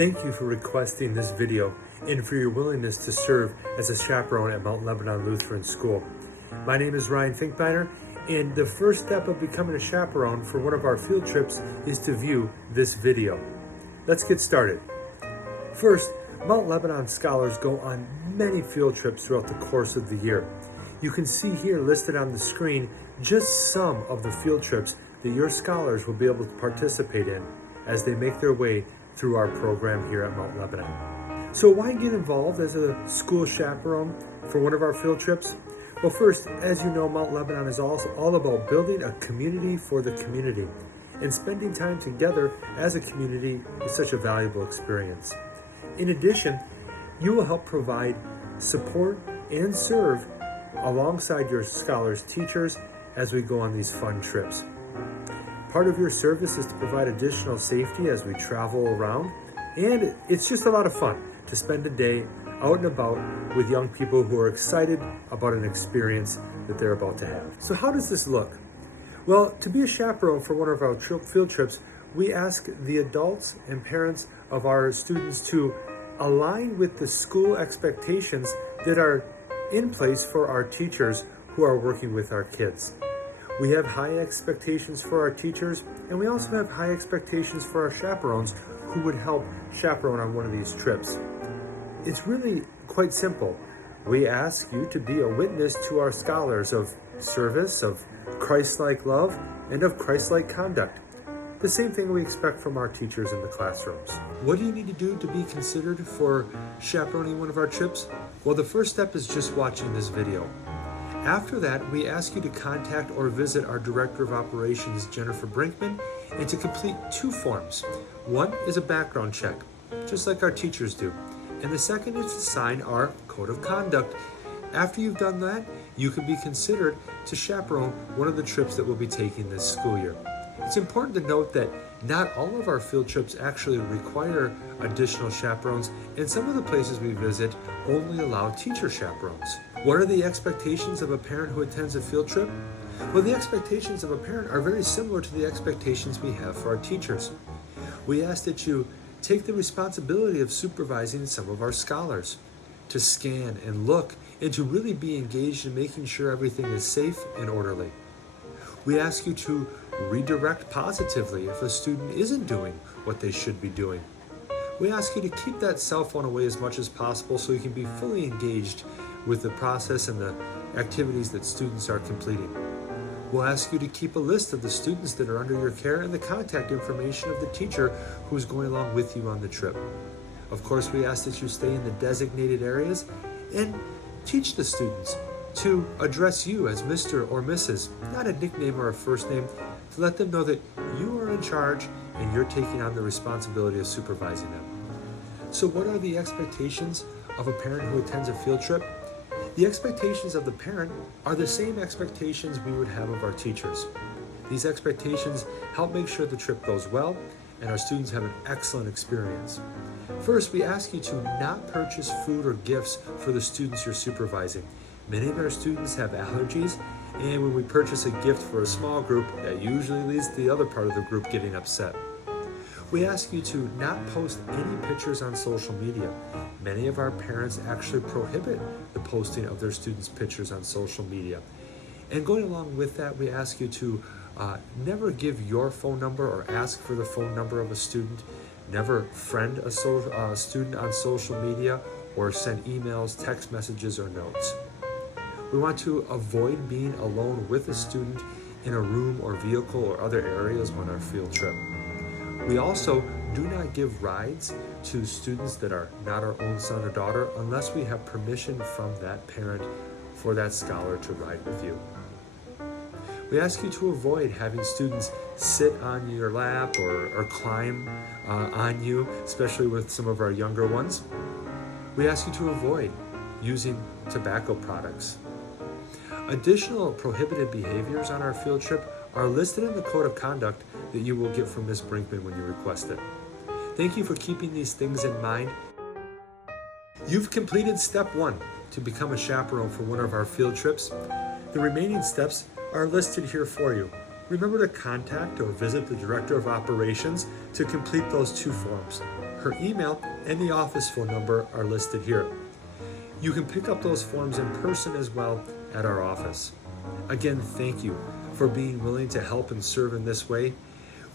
Thank you for requesting this video and for your willingness to serve as a chaperone at Mount Lebanon Lutheran School. My name is Ryan Finkbeiner, and the first step of becoming a chaperone for one of our field trips is to view this video. Let's get started. First, Mount Lebanon scholars go on many field trips throughout the course of the year. You can see here listed on the screen just some of the field trips that your scholars will be able to participate in as they make their way through our program here at Mount Lebanon. So why get involved as a school chaperone for one of our field trips? Well, first, as you know, Mount Lebanon is also all about building a community for the community, and spending time together as a community is such a valuable experience. In addition, you will help provide support and serve alongside your scholars' teachers as we go on these fun trips. Part of your service is to provide additional safety as we travel around, and it's just a lot of fun to spend a day out and about with young people who are excited about an experience that they're about to have. So how does this look? Well, to be a chaperone for one of our field trips, we ask the adults and parents of our students to align with the school expectations that are in place for our teachers who are working with our kids. We have high expectations for our teachers, and we also have high expectations for our chaperones who would help chaperone on one of these trips. It's really quite simple. We ask you to be a witness to our scholars of service, of Christ-like love, and of Christ-like conduct. The same thing we expect from our teachers in the classrooms. What do you need to do to be considered for chaperoning one of our trips? Well, the first step is just watching this video. After that, we ask you to contact or visit our Director of Operations, Jennifer Brinkman, and to complete two forms. One is a background check, just like our teachers do. And the second is to sign our Code of Conduct. After you've done that, you can be considered to chaperone one of the trips that we'll be taking this school year. It's important to note that not all of our field trips actually require additional chaperones, and some of the places we visit only allow teacher chaperones. What are the expectations of a parent who attends a field trip? Well, the expectations of a parent are very similar to the expectations we have for our teachers. We ask that you take the responsibility of supervising some of our scholars, to scan and look, and to really be engaged in making sure everything is safe and orderly. We ask you to redirect positively if a student isn't doing what they should be doing. We ask you to keep that cell phone away as much as possible so you can be fully engaged with the process and the activities that students are completing. We'll ask you to keep a list of the students that are under your care and the contact information of the teacher who's going along with you on the trip. Of course, we ask that you stay in the designated areas and teach the students to address you as Mr. or Mrs., not a nickname or a first name, to let them know that you are in charge and you're taking on the responsibility of supervising them. So what are the expectations of a parent who attends a field trip? The expectations of the parent are the same expectations we would have of our teachers. These expectations help make sure the trip goes well and our students have an excellent experience. First, we ask you to not purchase food or gifts for the students you're supervising. Many of our students have allergies, and when we purchase a gift for a small group, that usually leads to the other part of the group getting upset. We ask you to not post any pictures on social media. Many of our parents actually prohibit the posting of their students' pictures on social media. And going along with that, we ask you to never give your phone number or ask for the phone number of a student. Never friend a student on social media or send emails, text messages, or notes. We want to avoid being alone with a student in a room or vehicle or other areas on our field trip. We also do not give rides to students that are not our own son or daughter unless we have permission from that parent for that scholar to ride with you. We ask you to avoid having students sit on your lap or climb on you, especially with some of our younger ones. We ask you to avoid using tobacco products. Additional prohibited behaviors on our field trip are listed in the Code of Conduct that you will get from Ms. Brinkman when you request it. Thank you for keeping these things in mind. You've completed step 1 to become a chaperone for one of our field trips. The remaining steps are listed here for you. remember to contact or visit the Director of Operations to complete those 2 forms. Her email and the office phone number are listed here. You can pick up those forms in person as well at our office. Again, thank you for being willing to help and serve in this way.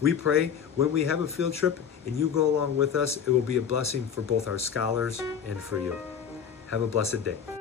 We pray when we have a field trip and you go along with us, it will be a blessing for both our scholars and for you. Have a blessed day.